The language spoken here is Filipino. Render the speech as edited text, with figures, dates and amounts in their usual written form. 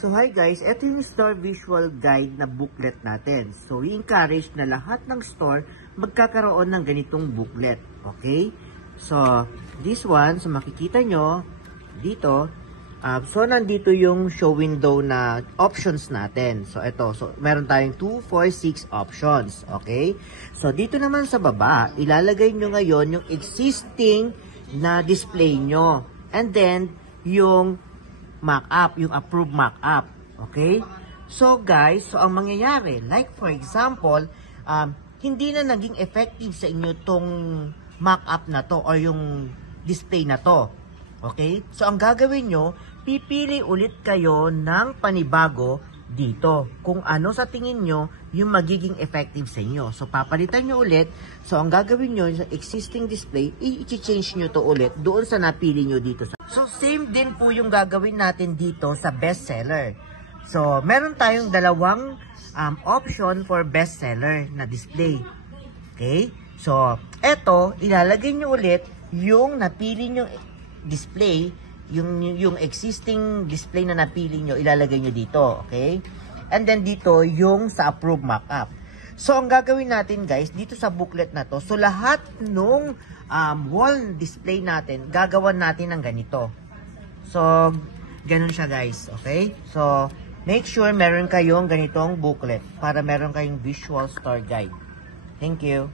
So hi guys, ito yung store visual guide na booklet natin. So we encourage na lahat ng store magkakaroon ng ganitong booklet. Okay? So this one, so makikita nyo dito, so nandito yung show window na options natin. So ito, so meron tayong 2, 4, 6 options. Okay? So dito naman sa baba, ilalagay nyo ngayon yung existing na display nyo. And then, yung mock-up, yung approved mock-up. Okay? So guys, so ang mangyayari, like for example, hindi na naging effective sa inyo tong mock-up na to or yung display na to. Okay? So ang gagawin nyo, pipili ulit kayo ng panibago dito. Kung ano sa tingin nyo yung magiging effective sa inyo. So papalitan nyo ulit. So ang gagawin nyo sa existing display, i-change nyo to ulit doon sa napili nyo dito. So same din po yung gagawin natin dito sa bestseller. So meron tayong dalawang option for bestseller na display. Okay? So eto, ilalagay nyo ulit yung napili nyo display, yung existing display na napili nyo, ilalagay nyo dito. Okay? And then dito, yung sa approved mock-up. So, ang gagawin natin guys, dito sa booklet na to, so lahat nung wall display natin, gagawan natin ng ganito. So, ganun siya guys. Okay? So, make sure meron kayong ganitong booklet para meron kayong visual store guide. Thank you.